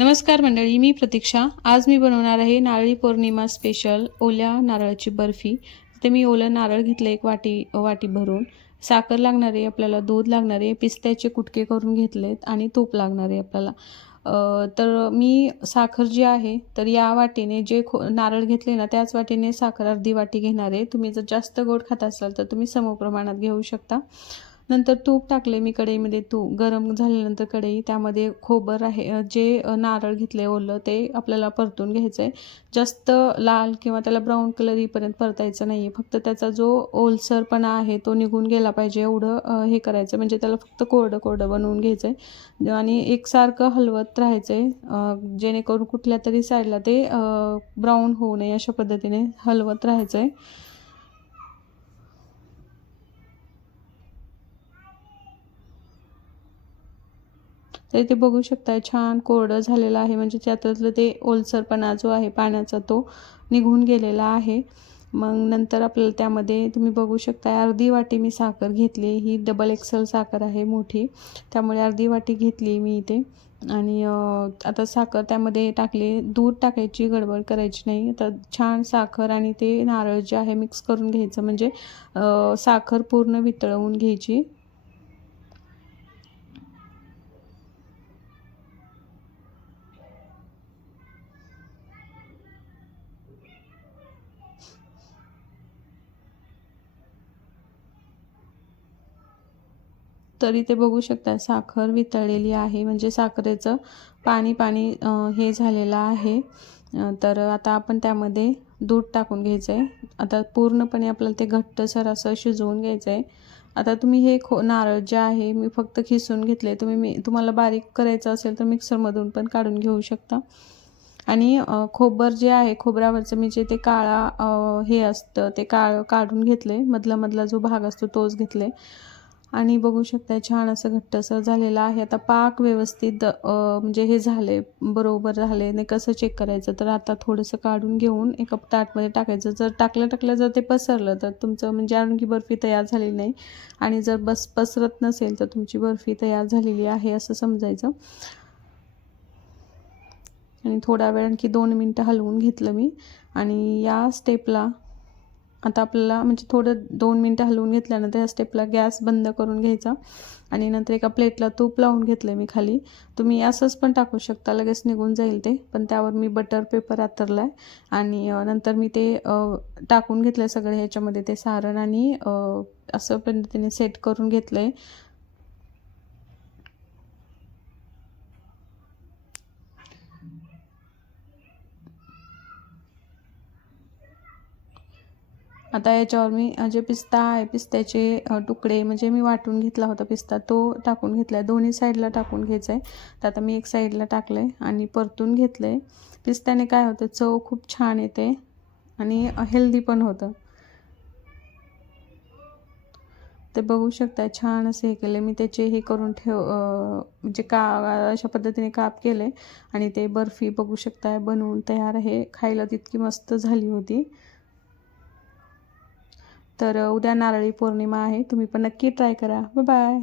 नमस्कार मंडळी, मी प्रतीक्षा. आज मी बनवणार आहे नारळी पौर्णिमा स्पेशल ओल्या नारळाची बर्फी. ते मी ओलं नारळ घेतले एक वाटी भरून. साखर लागणार आहे आपल्याला, दूध लागणार आहे, पिस्त्याचे कुटके करून घेतलेत आणि तूप लागणार आहे आपल्याला. तर मी साखर जी आहे तर या वाटीने जे नारळ घेतले ना त्याच वाटीने साखर अर्धी वाटी घेणार आहे. तुम्ही जर जास्त गोड खात असाल तर तुम्ही समप्रमाणात घेऊ शकता. नंतर तूप टाकले मी कढईमध्ये. तूप गरम झाल्यानंतर कढई त्यामध्ये खोबर आहे, जे नारळ घेतले ओलं ते आपल्याला परतून घ्यायचं आहे. जास्त लाल किंवा त्याला ब्राऊन कलर येईपर्यंत परतायचं नाही आहे. फक्त त्याचा जो ओलसरपणा आहे तो निघून गेला पाहिजे एवढं हे करायचं, म्हणजे त्याला फक्त कोरडं कोरडं बनवून घ्यायचं आहे आणि एकसारखं हलवत राहायचं आहे, जेणेकरून कुठल्या तरी साईडला ते ब्राऊन होऊ नये अशा पद्धतीने हलवत राहायचं आहे. तर इथे बघू शकता छान कोरडं झालेलं आहे, म्हणजे त्यातलं ते ओलसरपणा जो आहे पाण्याचा तो निघून गेलेला आहे. मग नंतर आपल्याला त्यामध्ये तुम्ही बघू शकता अर्धी वाटी मी साखर घेतली. ही डबल एक्सेल साखर आहे मोठी, त्यामुळे अर्धी वाटी घेतली मी इथे. आणि आता साखर त्यामध्ये टाकली. दूध टाकायची गडबड करायची नाही. तर छान साखर आणि ते नारळ जे आहे मिक्स करून घ्यायचं, म्हणजे साखर पूर्ण वितळवून घ्यायची. तरी ते बघू शकता साखर वितळलेली आहे, म्हणजे साखरेचं पाणी पाणी हे झालेलं आहे. तर आता आपण त्यामध्ये दूध टाकून घ्यायचं आहे. आता पूर्णपणे आपल्याला ते घट्टसर असं शिजवून घ्यायचं आहे. आता तुम्ही हे नारळ जे आहे मी फक्त खिसून घेतले. तुम्हाला बारीक करायचं असेल तर मिक्सरमधून पण काढून घेऊ शकता. आणि खोबर जे आहे खोबऱ्यावरचं मी जे ते काळा हे असतं ते काढून घेतले. मधला जो भाग असतो तोच घेतले. आणि बघू शकता छान असं घट्टसर झालेलं आहे. आता पाक व्यवस्थित म्हणजे हे झाले, बरोबर झाले नाही कसं चेक करायचं, तर आता थोडंसं काढून घेऊन एका ताटमध्ये टाकायचं. जर टाकलं जर ते पसरलं तर तुमचं म्हणजे आणखी बर्फी तयार झालेली नाही, आणि जर पसरत नसेल तर तुमची बर्फी तयार झालेली आहे असं समजायचं. आणि थोडा वेळ आणखी 2 मिनटं हलवून घेतलं मी. आणि या स्टेपला आता आपल्याला म्हणजे थोडं 2 मिनटं हलवून घेतल्यानंतर या स्टेपला गॅस बंद करून घ्यायचा. आणि नंतर एका प्लेटला तूप लावून घेतलं मी खाली. तुम्ही असंच पण टाकू शकता, लगेच निघून जाईल ते, पण त्यावर मी बटर पेपर आतरला आहे. आणि नंतर मी ते टाकून घेतलं सगळं ह्याच्यामध्ये ते सारण, आणि असं पद्धतीने सेट करून घेतलं आहे. आता याच्यावर मी जे पिस्ता आहे पिस्त्याचे तुकडे म्हणजे मी वाटून घेतला होता पिस्ता, तो टाकून घेतला आहे. दोन्ही साईडला टाकून घ्यायचं आहे. तर आता मी एक साईडला टाकलं आहे आणि परतून घेतलं आहे. पिस्त्याने काय होतं, चव खूप छान येते आणि हेल्दी पण होतं. ते बघू शकता छान असे हे केले मी, त्याचे हे करून म्हणजे अशा पद्धतीने काप केले. आणि ते बर्फी बघू शकता बनवून तयार आहे. खायला तितकी मस्त झाली होती. तर उद्या नारळी पौर्णिमा आहे, तुम्ही पण नक्की ट्राय करा. Bye bye.